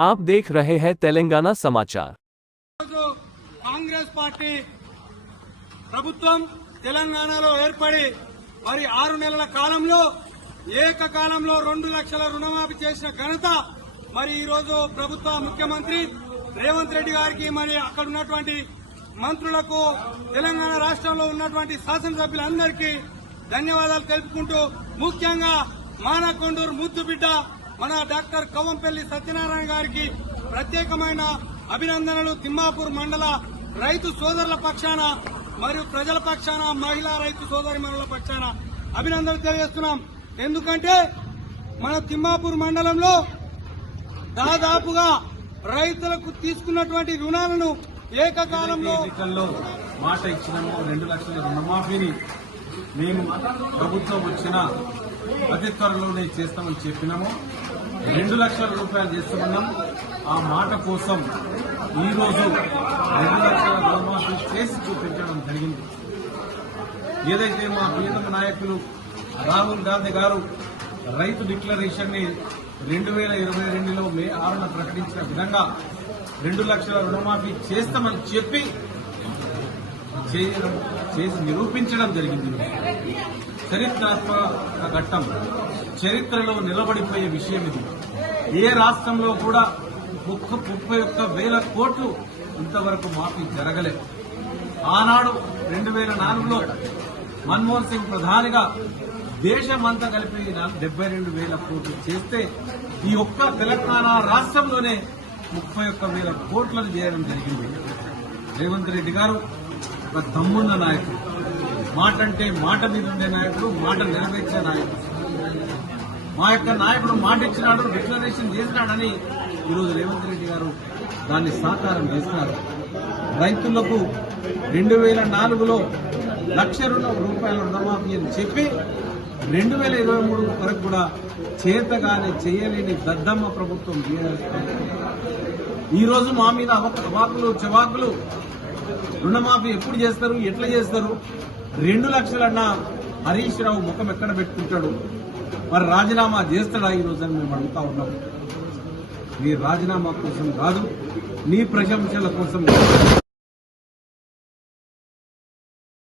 आप देख रहे हैं तेलंगाना समाचार। కాంగ్రెస్ పార్టీ ప్రభుత్వం తెలంగాణలో ఏర్పడి మరి 6 నెలల కాలంలో ఏకకాలంలో 2 లక్షల రుణమాఫీ చేసిన ఘనత మరి ఈ రోజు ప్రభుత్వ ముఖ్యమంత్రి రేవంత్ రెడ్డి గారికి మరి అక్కడ ఉన్నటువంటి మంత్రులకు తెలంగాణ రాష్ట్రంలో ఉన్నటువంటి శాసనసభ్యులందరికీ ధన్యవాదాలు తెలుపుకుంటూ ముఖ్యంగా మానకొండూరు ముద్దుబిడ్డ మన డాక్టర్ కవంపల్లి సత్యనారాయణ గారికి ప్రత్యేకమైన అభినందనలు తిమ్మాపూర్ మండల రైతు సోదరుల పక్షాన మరియు ప్రజల పక్షాన మహిళా రైతు సోదరిమణుల పక్షాన అభినందనలు తెలియజేస్తున్నాం। ఎందుకంటే మన తిమ్మాపూర్ మండలంలో దాదాపుగా రైతులకు తీసుకున్నటువంటి రుణాలను ఏకకాలంలో ఎన్నికల్లో మాట ఇచ్చినాము 2 లక్షల రుణమాఫీని మేము ప్రభుత్వం వచ్చిన అతి త్వరలోనే చేస్తామని చెప్పినాము। 2 లక్షల రూపాయలు చేస్తున్నాం। ఆ మాట కోసం ఈరోజు 2 లక్షల రుణమాఫీ చేసి చూపించడం జరిగింది। ఏదైతే మా ప్రియతమ నాయకులు రాహుల్ గాంధీ గారు రైతు డిక్లరేషన్ ని 2022లో మే 6న ప్రకటించిన విధంగా 2 లక్షల రుణమాఫీ చేస్తామని చెప్పి చేసి నిరూపించడం జరిగింది। చరిత్రాత్మక ఘట్టం, చరిత్రలో నిలబడిపోయే విషయం ఇది। ఏ రాష్ట్రంలో కూడా 31,000 కోట్లు ఇంతవరకు మాఫీ జరగలేదు। ఆనాడు 2004లో మన్మోహన్ సింగ్ ప్రధానిగా దేశమంతా కలిపి 72,000 కోట్లు చేస్తే ఈ ఒక్క తెలంగాణ రాష్ట్రంలోనే 31,000 కోట్లను చేయడం జరిగింది। రేవంత్ రెడ్డి గారు ఒక దమ్మున్న నాయకుడు, మాట అంటే మాట మీద ఉండే నాయకుడు, మాట నెరవేర్చే నాయకుడు। మా యొక్క నాయకుడు మాట ఇచ్చినాడు, డిక్లరేషన్ చేసినాడని ఈరోజు రేవంత్ రెడ్డి గారు దాన్ని సాకారం చేస్తున్నారు। రైతులకు 2004లో 1,00,000 రూపాయల రుణమాఫీ అని చెప్పి 2023 వరకు కూడా చేతగానే చేయలేని దద్దమ్మ ప్రభుత్వం ఈ రోజు మా మీద అవాకులు చెవాకులు రుణమాఫీ ఎప్పుడు చేస్తారు, ఎట్లా చేస్తారు, 2 లక్షలన్నా హరీష్ రావు ముఖం ఎక్కడ పెట్టుకుంటాడు, మరి రాజీనామా చేస్తాడా ఈ రోజు అని మేము అడుగుతా ఉన్నాం। నీ రాజీనామా కోసం కాదు, నీ ప్రశంసల కోసం